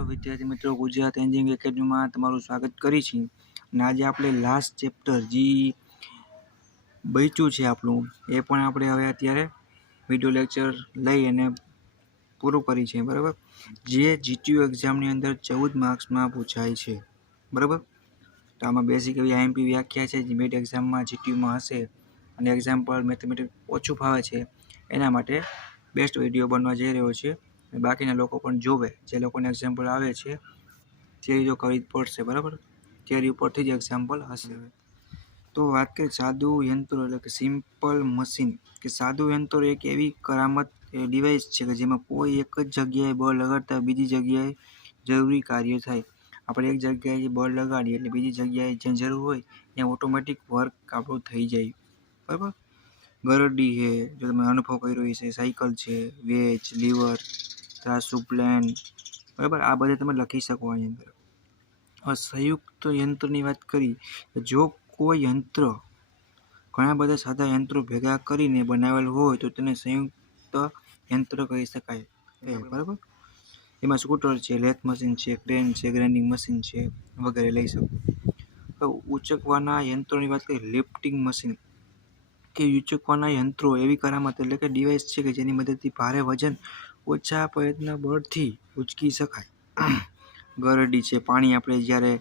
Hello વિદ્યાર્થી મિત્રો, Gujarat engineering એકેડમીમાં તમારું સ્વાગત કરી છે. અને આજે આપણે લાસ્ટ ચેપ્ટર જે બચ્યું છે આપણું એ પણ આપણે હવે અત્યારે વિડિયો લેક્ચર લઈ અને પૂરું કરી છે. બરાબર, જે જીટીયુ એક્ઝામની અંદર 14 માર્ક્સમાં પૂછાય છે. બરાબર, તો આમાં બેઝિક એવી આઈએમપી વ્યાખ્યા છે જે મેટ એક્ઝામમાં જીટીયુમાં હશે અને એક્ઝામ્પલ મેથેમેટિક્સ ઓછું ફાવે છે એના માટે બેસ્ટ વિડીયો બનવા જઈ રહ્યો છે. બાકીના લોકો પણ જોવે, જે લોકોને એક્ઝામ્પલ આવે છે થિયરી જો કરવી પડશે. બરાબર, થિયરી ઉપરથી જ એક્ઝામ્પલ હશે. તો વાત કરીએ સાદું યંત્રો એટલે કે સિમ્પલ મશીન. કે સાદું યંત્રો એક એવી કરામત ડિવાઇસ છે કે જેમાં કોઈ એક જ જગ્યાએ બળ લગાડતા બીજી જગ્યાએ જરૂરી કાર્ય થાય. આપણે એક જગ્યાએ બળ લગાડીએ એટલે બીજી જગ્યાએ જ્યાં જરૂર હોય ત્યાં ઓટોમેટિક વર્ક આપણું થઈ જાય. બરાબર, ગરડી છે, જો તમે અનુભવ કર્યો છે, સાયકલ છે, વેચ, લીવર, ત્રાસુ, પ્લેન. બરાબર, આ બધે તમે લખી શકો આની અંદર. સંયુક્ત યંત્રની વાત કરી, જો કોઈ યંત્ર ઘણા બધા સાદા યંત્રો ભેગા કરીને બનાવેલ હોય તો તેને સંયુક્ત યંત્ર કહી શકાય. બરાબર, એમાં સ્કૂટર છે, લેથ મશીન છે, ક્રેન છે, ગ્રાઇન્ડિંગ મશીન છે વગેરે લઈ શકો. ઉંચકવાના યંત્રોની વાત કરીએ, લિફ્ટિંગ મશીન કે ઉંચકવાના યંત્રો એવી કરામત એટલે કે ડિવાઇસ છે કે જેની મદદથી ભારે વજન ઓછા પ્રયત્ન બળથી ઉંચકી શકાય. ગરડી છે, પાણી આપણે જ્યારે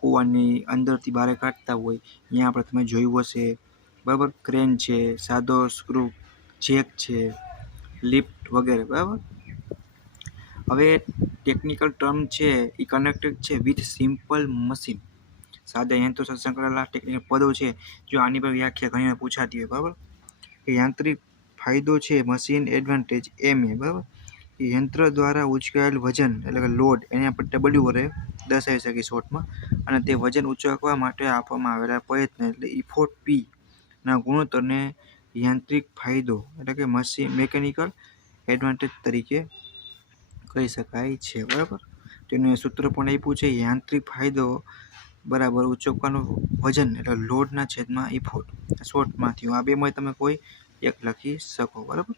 કૂવાની અંદરથી બહાર કાઢતા હોય ત્યાં આપણે તમે જોયું હશે. બરાબર, ક્રેન છે, સાદો સ્ક્રૂ જેક છે, લિફ્ટ વગેરે. બરાબર, હવે ટેકનિકલ ટર્મ છે એ કનેક્ટેડ છે વિથ સિમ્પલ મશીન. સાદા યંત્રો સાથે સંકળાયેલા ટેકનિકલ પદો છે. જો આની પર વ્યાખ્યા ઘણી પૂછાતી હોય. બરાબર, કે યાંત્રિક ફાયદો છે મશીન એડવાન્ટેજ એમ એ. બરાબર, યંત્ર દ્વારા ઉચકાયેલ વજન એટલે કે લોડ એને આપણે ડબલ્યુ વડે દર્શાવી શકીએ શોર્ટમાં. અને તે વજન ઉંચકવા માટે આપવામાં આવેલા પ્રયત્ન એટલે ઇફોર્ટ પી ના ગુણોત્તરને યાંત્રિક ફાયદો એટલે કે મેકેનિકલ એડવાન્ટેજ તરીકે કહી શકાય છે. બરાબર, તેનું સૂત્ર પણ આપ્યું છે, યાંત્રિક ફાયદો બરાબર ઉંચકવાનું વજન એટલે લોડના છેદમાં ઇફોર્ટ. શોર્ટમાંથી આ બેમાં તમે કોઈ એક લખી શકો. બરાબર,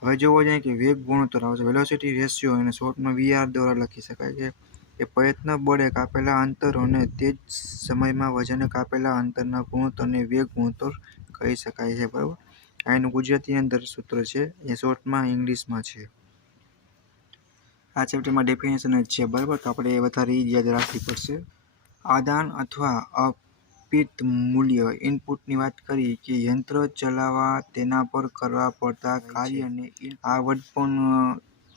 હવે જોવો જાય કે વેગ ગુણોત્તર આવશે, વેલોસિટી રેશિયો, અને શોર્ટમાં વીઆર દ્વારા લખી શકાય છે. એ પ્રયત્ન બળે કાપેલા અંતર અને તે જ સમયમાં વજને કાપેલા અંતરના ગુણોત્તરને વેગ ગુણોત્તર કહી શકાય છે. બરાબર, આ એનું ગુજરાતીની અંદર સૂત્ર છે, એ શોર્ટમાં ઇંગ્લિશમાં છે. આ ચેપ્ટરમાં ડેફિનેશન જ છે. બરાબર, તો આપણે એ વધારે યાદ રાખવી પડશે. આદાન અથવા અર્પિત મૂલ્ય ઇનપુટની વાત કરી કે યંત્ર ચલાવવા તેના પર કરવા પડતા કાર્યને. આ વર્ડ પણ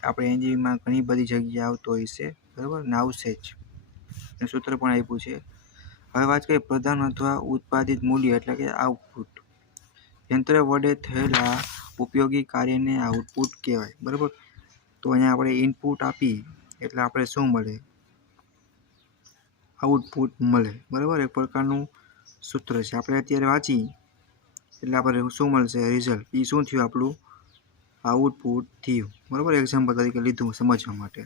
આપણે એન્જિનિયરિંગમાં ઘણી બધી જગ્યાએ આવતો હોય છે. બરાબર, ને આવશે જ. સૂત્ર પણ આપ્યું છે. હવે વાત કરીએ પ્રદાન અથવા ઉત્પાદિત મૂલ્ય એટલે કે આઉટપુટ. યંત્ર વડે થયેલા ઉપયોગી કાર્યને આઉટપુટ કહેવાય. બરાબર, તો અહીંયા આપણે ઇનપુટ આપી એટલે આપણે શું મળે? આઉટપુટ મળે. બરાબર, એક પ્રકારનું સૂત્ર છે. આપણે અત્યારે વાંચી એટલે આપણે શું મળશે? રિઝલ્ટ. એ શું થયું? આપણું આઉટપુટ થયું. બરાબર, એક્ઝામ્પલ તરીકે લીધું સમજવા માટે.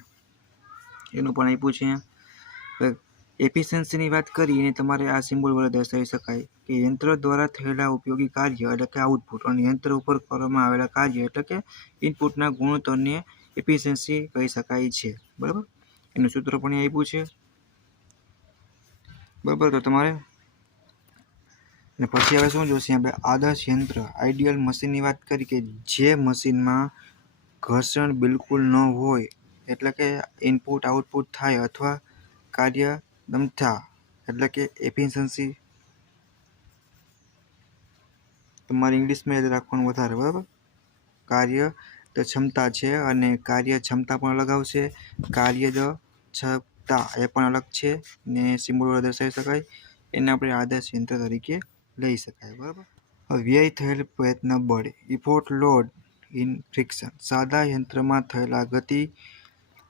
એનું પણ આપ્યું છે. એફિશિયન્સીની વાત કરીને તમારે આ સિમ્બોલ વડે દર્શાવી શકાય કે યંત્ર દ્વારા થયેલા ઉપયોગી કાર્ય એટલે કે આઉટપુટ અને યંત્ર ઉપર કરવામાં આવેલા કાર્ય એટલે કે ઇનપુટના ગુણોત્તરને એફિશિયન્સી કહી શકાય છે. બરાબર, એનું સૂત્ર પણ આપ્યું છે. બરાબર, તો તમારે અને પછી હવે શું જોશે આપણે? આદર્શ યંત્ર આઈડિયલ મશીનની વાત કરી કે જે મશીનમાં ઘર્ષણ બિલકુલ ન હોય એટલે કે ઇનપુટ આઉટપુટ થાય અથવા કાર્ય દક્ષતા એટલે કે એફિશિયન્સી. તમારે ઇંગ્લિશમાં યાદ રાખવાનું વધારે. બરાબર, કાર્ય ક્ષમતા છે અને કાર્ય ક્ષમતા પણ અલગ આવશે. કાર્ય દક્ષતા એ પણ અલગ છે ને સિમ્બોલ વડે દર્શાવી શકાય. એને આપણે આદર્શ યંત્ર તરીકે લઈ શકાય. બરાબર, વ્યય થયેલ પ્રયત્ન બળ ઇફોર્ટ લોડ ઇન ફ્રિક્શન. સાદા યંત્રમાં થયેલા ગતિ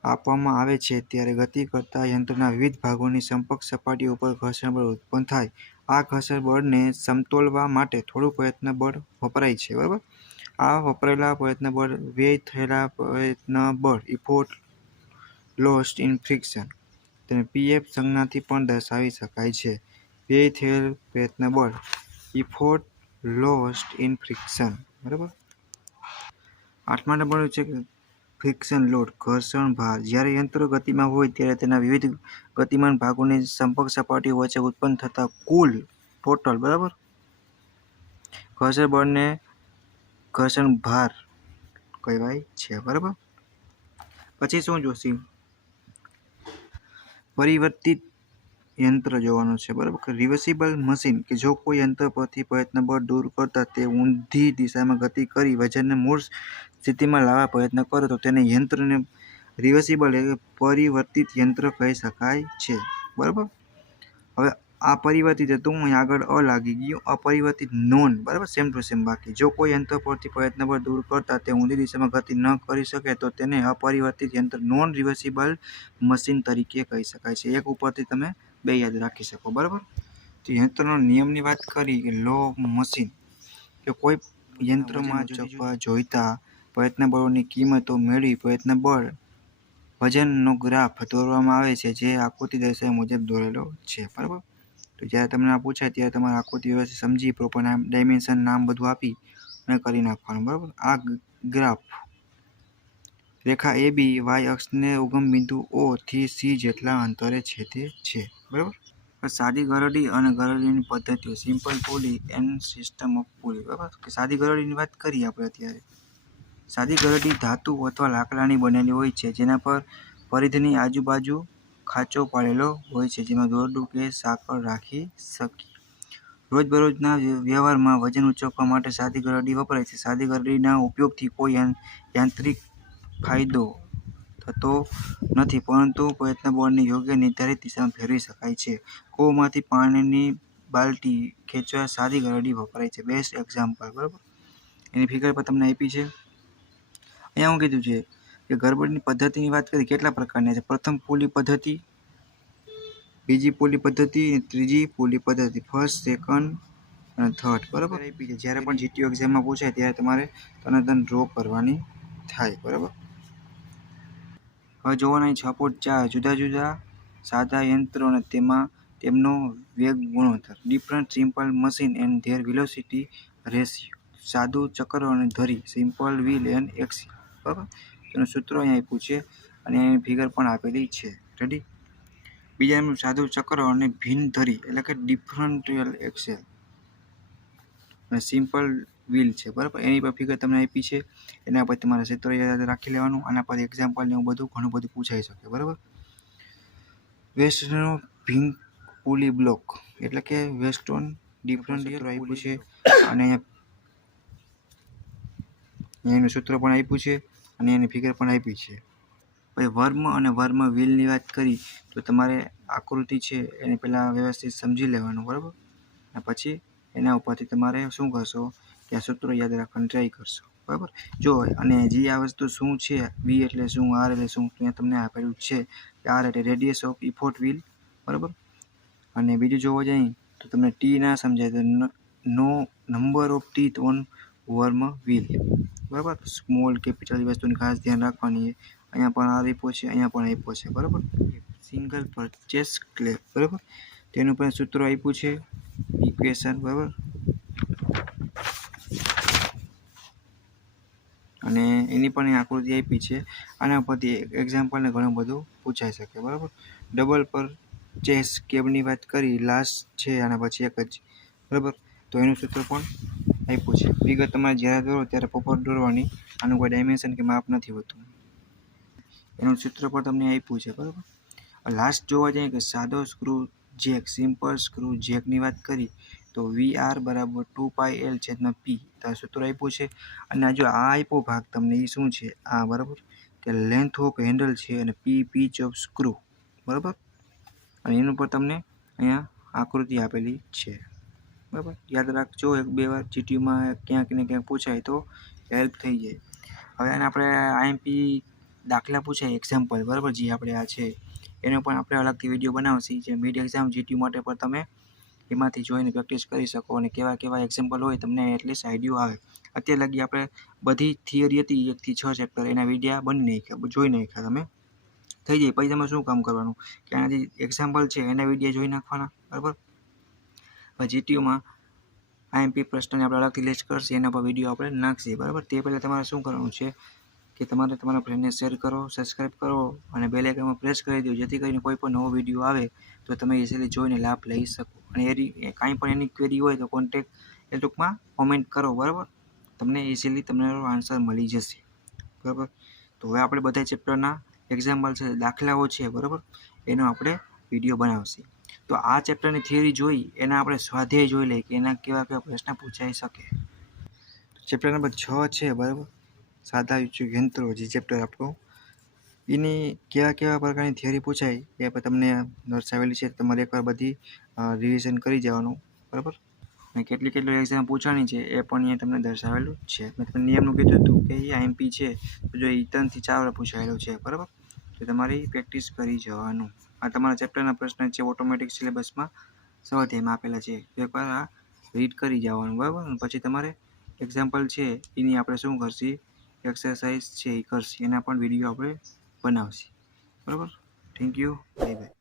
આપવામાં આવે છે ત્યારે ગતિ કરતા યંત્રના વિવિધ ભાગોની સંપર્ક સપાટીઓ ઉપર ઘર્ષણ બળ ઉત્પન્ન થાય. આ ઘર્ષણ બળને સમતોલવા માટે થોડું પ્રયત્ન બળ વપરાય છે. બરાબર, આ વપરાયેલા પ્રયત્ન બળ વ્યય થયેલા પ્રયત્ન બળ ઇફોર્ટ લોસ્ટ ઇન ફ્રિક્શન. તેને પીએફ સંજ્ઞાથી પણ દર્શાવી શકાય છે. વ્યય થયેલ પ્રયત્ન બળ ઇફોર્ટ લોસ્ટ ઇન ફ્રિક્શન. બરાબર, 8મા નંબરનું છે કે ફ્રિક્શન લોડ, ઘર્ષણ ભાર. જ્યારે યંત્ર ગતિમાં હોય ત્યારે તેના વિવિધ ગતિમાન ભાગોની સંપર્ક સપાટીઓ વચ્ચે ઉત્પન્ન થતા કુલ ટોટલ બરાબર ઘર્ષણ બળને ઘર્ષણ ભાર કહેવાય છે. બરાબર. પછી શું જોશી? પરિવર્તિત યંત્ર જોવાનું છે. બરાબર. રિવર્સિબલ મશીન કે જો કોઈ યંત્ર પરથી પ્રયત્ન બળ દૂર કરતા તે ઊંધી દિશામાં ગતિ કરી વજનને મૂળ સ્થિતિમાં લાવવા પ્રયત્ન કરે તો તેને યંત્રને રિવર્સિબલ એટલે પરિવર્તિત યંત્ર કહી શકાય છે. બરાબર. હવે આ પરિવર્તિત હતું અહીં આગળ અ લાગી ગયું, અપરિવર્તિત નોન. બરાબર. સેમ ટુ સેમ બાકી. જો કોઈ યંત્ર પરથી પ્રયત્ન બળ દૂર કરતા તે ઊંધી દિશામાં ગતિ ન કરી શકે તો તેને અપરિવર્તિત યંત્ર નોન રિવર્સિબલ મશીન તરીકે કહી શકાય છે. એક ઉપરથી તમે બે યાદ રાખી શકો. બરાબર. તો યંત્રનો નિયમની વાત કરી કે લો ઓફ મશીન કે કોઈ યંત્રમાં જોઈતા પ્રયત્ન બળોની કિંમતો મેળવી પ્રયત્ન બળ વજનનો ગ્રાફ દોરવામાં આવે છે જે આકૃતિ દર્શાવ્યા મુજબ દોરેલો છે. બરાબર. તો જ્યારે તમને આ પૂછાય ત્યારે તમારે આકૃતિ વ્યવસ્થિત સમજી પ્રોપર નામ ડાયમેન્શન નામ બધું આપી અને કરી નાખવાનું. બરાબર. આ ગ્રાફ રેખા AB વાય અક્ષને ઉગમ બિંદુ O થી C જેટલા અંતરે છેદે છે. બરાબર. સાદી ગરડી અને ગરડીની પદ્ધતિઓ, simple pulley and system of pulley. બરાબર. કે સાદી ગરડીની વાત કરીએ આપણે અત્યારે. સાદી ગરડી ધાતુ અથવા લાકડાની બનેલી હોય છે જેના પર પરિઘની આજુબાજુ ખાંચો પાડેલો હોય છે જેમાં દોરડું કે સાંકળ રાખી શકીએ. રોજબરોજના વ્યવહારમાં વજન ઉંચકવા માટે સાદી ગરડી વપરાય છે. સાદી ગરડીના ઉપયોગથી કોઈ યાંત્રિક ફાયદો થતો નથી પરંતુ પ્રયત્ન બળને યોગ્ય નિર્ધારિત દિશામાં ફેરવી શકાય છે. કૂવામાંથી પાણીની બાલટી ખેંચવા સાદી ગરડી વપરાય છે. Best example. બરાબર. એની ફિગર પર તમને આપી છે. અહીંયા શું કીધું છે કે ગરબડની પદ્ધતિની વાત કરી કેટલા પ્રકારની છે. પ્રથમ પુલી પદ્ધતિ, બીજી પુલી પદ્ધતિ, ત્રીજી પુલી પદ્ધતિ, ફર્સ્ટ, સેકન્ડ અને થર્ડ. બરાબર. આપી છે. જ્યારે પણ જીટીયુ એક્ઝામમાં પૂછાય ત્યારે તમારે તનતન ડ્રો કરવાની થાય. બરાબર. હવે જોવાના 6.4 જુદા જુદા સાદા યંત્રો અને તેમનો વેગ ગુણોત્તર. Different simple machine and there velocity ratio. સાદું ચક્ર અને ધરી, સિમ્પલ વ્હીલ એન્ડ એક્સિલ. બરાબર. તેનું સૂત્ર અહીંયા આપ્યું છે અને એની ફિગર પણ આપેલી છે. રેડી. બીજા નંબર સાદું ચક્ર અને ભિન્ન ધરી એટલે કે ડિફરન્ટિયલ એક્સેલ અને સિમ્પલ વ્હીલ છે. બરાબર. એની પર ફિગર તમને આપી છે. એના પર તમારે સૂત્ર યાદ રાખી લેવાનું. આના પર એક્ઝામ્પલ ને એવું બધું ઘણું બધું પૂછાઈ શકે. બરાબર. વેસ્ટનો ભિન્ન પુલી બ્લોક એટલે કે વેસ્ટોન ડિફરન્ટિયલ આપ્યું છે અને એનું સૂત્ર પણ આપ્યું છે અને એની ફિગર પણ આપી છે. પછી વર્મ અને વર્મ વ્હીલની વાત કરી તો તમારે આકૃતિ છે એને પહેલાં વ્યવસ્થિત સમજી લેવાનું. બરાબર. અને પછી એના ઉપરથી તમારે શું કરશો કે આ સૂત્રો યાદ રાખવાની ટ્રાય કરશો. બરાબર. જો અને જે આ વસ્તુ શું છે, બી એટલે શું, આર એટલે શું, ત્યાં તમને આપેલું છે કે આર એટલે રેડિયસ ઓફ ઇફોર્ટ વ્હીલ. બરાબર. અને બીજું જોવા જાય તો તમને ટી ના સમજાય તો નો number of teeth on worm wheel. બરાબર. સ્મોલ કેપિટલ વસ્તુની ખાસ ધ્યાન રાખવાની. અહીંયા પણ આ આપ્યો છે, અહીંયા પણ આપ્યો છે. બરાબર. Single purchase clap. બરાબર. તેનું પણ સૂત્ર આપ્યું છે, ઇક્વેશન. બરાબર. અને એની પણ આકૃતિ આપી છે. આના પરથી એક્ઝામ્પલને ઘણું બધું પૂછાઈ શકે. બરાબર. ડબલ પરચેસ કેબની વાત કરી લાસ્ટ છે આના પછી એક જ. બરાબર. તો એનું સૂત્ર પણ આપ્યું છે. ફિગર તમારે જ્યારે દોરો ત્યારે પ્રોપર દોરવાની. આનું કોઈ ડાયમેન્શન કે માપ નથી હોતું. એનું સૂત્ર પણ તમને આપ્યું છે. બરાબર. લાસ્ટ જોવા જઈએ કે સાદો સ્ક્રૂ જેક, સિમ્પલ સ્ક્રૂ જેકની વાત કરી તો VR બરાબર 2πL/P સૂત્ર આપ્યું છે. અને જો આ આપ્યો ભાગ તમને એ શું છે આ. બરાબર. કે લેન્થ ઓફ હેન્ડલ છે અને પીચ ઓફ સ્ક્રૂ. બરાબર. અને એનું પર તમને અહીંયા આકૃતિ આપેલી છે. બરાબર. યાદ રાખજો એક બે વાર જીટીયુમાં ક્યાંક ને ક્યાંક પૂછાય તો હેલ્પ થઈ જાય. હવે એને આપણે આઈએમપી દાખલા પૂછાય એક્ઝામ્પલ. બરાબર. જે આપણે આ છે એનો પણ આપણે અલગથી વિડીયો બનાવશી જે મિડ એક્ઝામ જીટીયુ માટે પણ તમે એમાંથી જોઈને પ્રેક્ટિસ કરી શકો અને કેવા કેવા એક્ઝામ્પલ હોય તમને એટલીસ્ટ આઈડિયો આવે. અત્યારે લગી આપણે બધી થિયરી હતી 1 થી 6 ચેપ્ટર એના વિડીયા બની નાખ્યા, જોઈ નાખ્યા. તમે થઈ જાય. પછી તમે શું કામ કરવાનું કે આનાથી એક્ઝામ્પલ છે એના વિડીયો જોઈ નાખવાના. બરાબર. હવે જીટીયુમાં આઈએમપી પ્રશ્નને આપણે અલગથી લિસ્ટ કરશે, એના પર વિડીયો આપણે નાખીએ, બરાબર. તે પહેલાં તમારે શું કરવાનું છે કે તમારે તમારા ફ્રેન્ડને શેર કરો, સબસ્ક્રાઈબ કરો અને બેલ આઇકનમાં પ્રેસ કરી દો, જેથી કરીને કોઈ પણ નવો વિડીયો આવે તો તમે ઇઝીલી જોઈને લાભ લઈ શકો. અને કાંઈ પણ એની ક્વેરી હોય તો કોન્ટેક્ટ એ ટૂંકમાં કોમેન્ટ કરો, બરાબર. તમને ઇઝીલી તમારો આન્સર મળી જશે, બરાબર. તો હવે આપણે બધા ચેપ્ટરના એક્ઝામ્પલ છે, દાખલાઓ છે, બરાબર, એનો આપણે વિડીયો બનાવશે. તો આ ચેપ્ટરની થિયરી જોઈ એના આપણે સ્વાધ્યાય જોઈ લઈએ કે એના કેવા કેવા પ્રશ્ન પૂછાઈ શકે. ચેપ્ટર નંબર 6 છે, બરાબર, સાદા વિદ્યુત યંત્રો, જે ચેપ્ટર આપણું, એની કેવા પ્રકારની થિયરી પૂછાય એ પણ તમને દર્શાવેલી છે. તમારે એકવાર બધી રિવિઝન કરી જવાનું, બરાબર. અને કેટલી એક્ઝામ પૂછવાની છે એ પણ અહીંયા તમને દર્શાવેલું છે. મેં તમને નિયમનું કીધું હતું કે એ આઈએમપી છે, તો જો એ 3 થી 4 વાર પૂછાયેલો છે, બરાબર. તો તમારે પ્રેક્ટિસ કરી જવાનું. આ તમારા ચેપ્ટરના પ્રશ્ન છે, ઓટોમેટિક સિલેબસમાં સ્વાધ્યાયમાં આપેલા છે. તો એકવાર આ રીડ કરી જવાનું, બરાબર. અને પછી તમારે એક્ઝામ્પલ છે એની આપણે શું કરશી, એક્સરસાઇઝ છે એ કરશી, એના પણ વિડીયો આપણે બનાવશી, બરાબર. Thank you, bye bye.